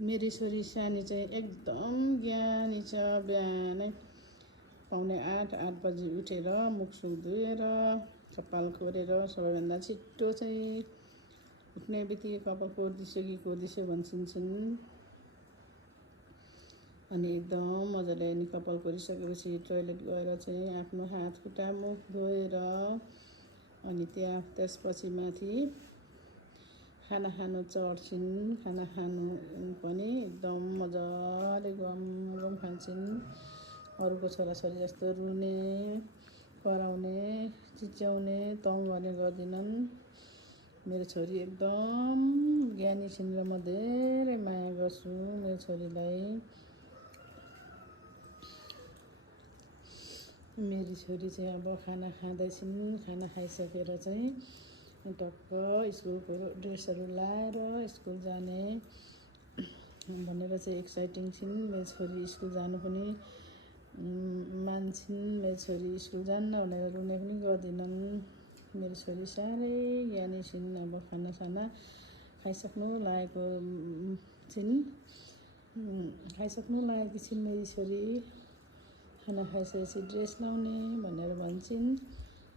मेरी छोरी सानी चाहिँ एकदम ज्ञानी छ। बिहानै 7:45 बजी उठेर मुखसुख धोएर कपाल खोरेर सबैभन्दा छिट्टो चाहिँ उठ्ने बित्तिकै कपाल कोर्दिसो भन्छन्। अनि एकदम मजाले अनि कपाल कोरिसकेपछि टोइलेट गएर चाहिँ आफ्नो हात खुट्टा मुख धोएर अनि त्यसपछि माथि खाना खानु चढ्छिन्। खाना खानु पनि एकदम मजाले गम खान्छन्। अरूको छोराछोरी जस्तो रुने कराउने चिच्याउने तङ गर्ने गर्दिनन्। मेरो छोरी एकदम ज्ञानी छिन् र म धेरै माया गर्छु मेरो छोरीलाई। मेरी छोरी चाहिँ अब खाना खाँदैछिन्। खाना खाइसकेर चाहिँ टक्क स्कुलको ड्रेसहरू लाएर स्कुल जाने भनेर चाहिँ एक्साइटिङ छिन्। मेरो छोरी स्कुल जानु पनि मान्छन्। मेरो छोरी स्कुल जान्न भनेर रुने पनि गर्दिनन्। मेरो छोरी साह्रै ज्ञानी छिन्। अब खाना खाइसक्नु लागेको छिन् मेरी छोरी। खाना खाइसकेपछि ड्रेस लाउने भनेर भन्छन्।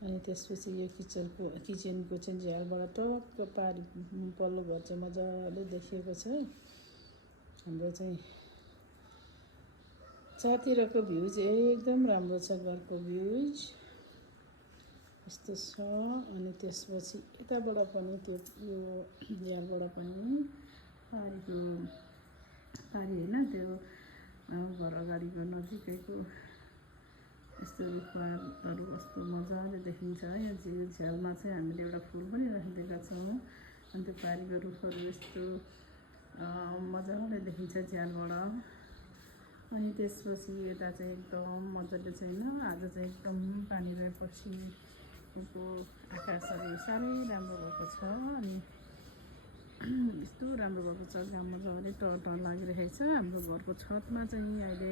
अनि त्यसपछि यो किचनको चाहिँ झ्यालबाट टक्क पारी पल्लो घर चाहिँ मजाले देखिएको छ। हाम्रो चाहिँ चारतिरको भ्यू चाहिँ एकदम राम्रो छ। घरको भ्यूज यस्तो छ। अनि त्यसपछि यताबाट पनि त्यो यो झ्यालबाट पनि पारी होइन त्यो घर अगाडिको नजिकैको यस्तो रुखहरू कस्तो मजाले देखिन्छ। यो झ्यालमा चाहिँ हामीले एउटा फुल पनि राखिदिएका छौँ। अनि त्यो पारीको रुखहरू यस्तो मजाले देखिन्छ झ्यालबाट। अनि त्यसपछि यता चाहिँ एकदम मजाले चाहिँ आज चाहिँ एकदम पानी रहेपछि आकाशहरू साह्रै राम्रो भएको छ। अनि यस्तो राम्रो भएको छ। घाम मजाले टन लागिरहेको छ। हाम्रो घरको छतमा चाहिँ अहिले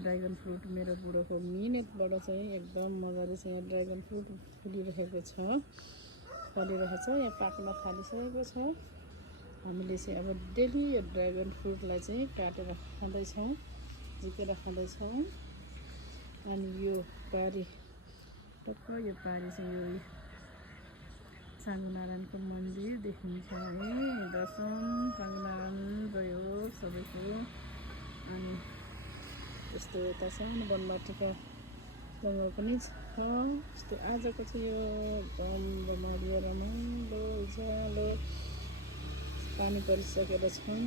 ड्रागन फ्रुट मेरो बुढोको मिहिनेतबाट चाहिँ एकदम मजाले चाहिँ यहाँ ड्रागन फ्रुट फलिरहेको छ। यहाँ पाक्न थालिसकेको छ। हामीले चाहिँ अब डेली यो ड्रागन फ्रुटलाई चाहिँ काटेर खाँदैछौँ, झिकेर खाँदैछौँ। अनि यो पारी टक्क यो पारी चाहिँ यो चाँगुनारायणको मन्दिर देखिन्छ है। दर्शन चाँगुनारायण गयो सबैको। अनि त्यस्तो यता सानो वनवाटिका जङ्गल पनि छ। यस्तो आजको चाहिँ यो एकदम रमाइलो उज्यालो पानी परिसकेर छौँ।